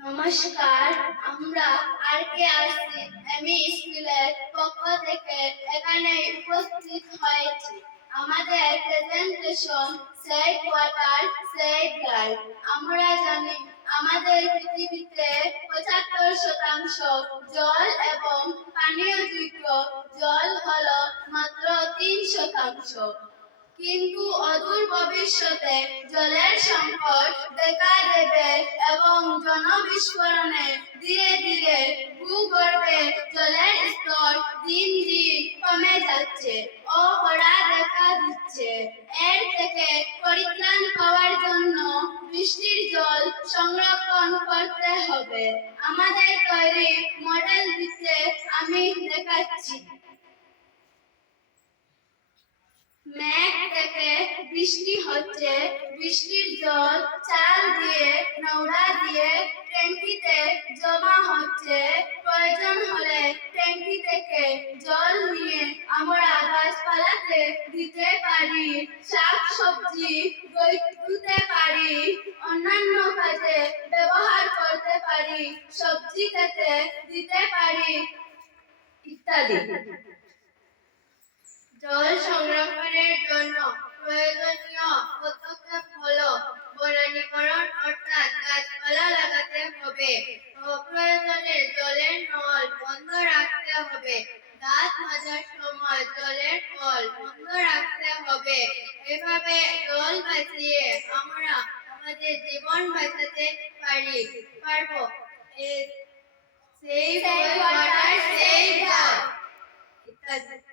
নমস্কার, আমরা RKRC ME স্কুলের পক্ষ থেকে এখানে উপস্থিত হয়েছি। আমাদের presentation save water save life. আমরা জানি আমাদের পৃথিবীতে ৭৫% জল এবং পানীয়যোগ্য জল হলো মাত্র ৩%। কিন্তু অদূর ভবিষ্যতে জলের সংকট দেখা দেবে এবং জনবিস্ফোরণে ধীরে ধীরে ভূগর্ভে জলের স্তর দিন দিন কমে যাচ্ছে ও খরা দেখা দিচ্ছে। এর থেকে পরিত্রাণ পাওয়ার জন্য বৃষ্টির জল সংরক্ষণ করতে হবে। আমাদের তৈরি মডেল দিতে আমি দেখাচ্ছি। মেঘ থেকে বৃষ্টি হচ্ছে, বৃষ্টির জল চাল দিয়ে নৌড়া দিয়ে ট্যাঙ্কিতে জমা হচ্ছে। প্রয়োজন হলে ট্যাঙ্কি থেকে জল নিয়ে আমরা গাছপালাতে দিতে পারি, শাকসবজি ধুতে পারি, অন্যান্য কাজে ব্যবহার করতে পারি, সবজি খেতে দিতে পারি ইত্যাদি। জল সংরক্ষণের জন্য প্রয়োজনীয় পদক্ষেপ হলো বনানীকরণ, অর্থাৎ গাছপালা লাগাতে হবে। অপ্রয়োজনে জলের নল বন্ধ রাখতে হবে। দাঁত মাজার সময় জলের কল বন্ধ রাখতে হবে। এভাবে জল বাঁচিয়ে আমরা আমাদের জীবন বাঁচাতে পারবো। সেভ ওয়াটার সেভ লাইফ ইত্যাদি।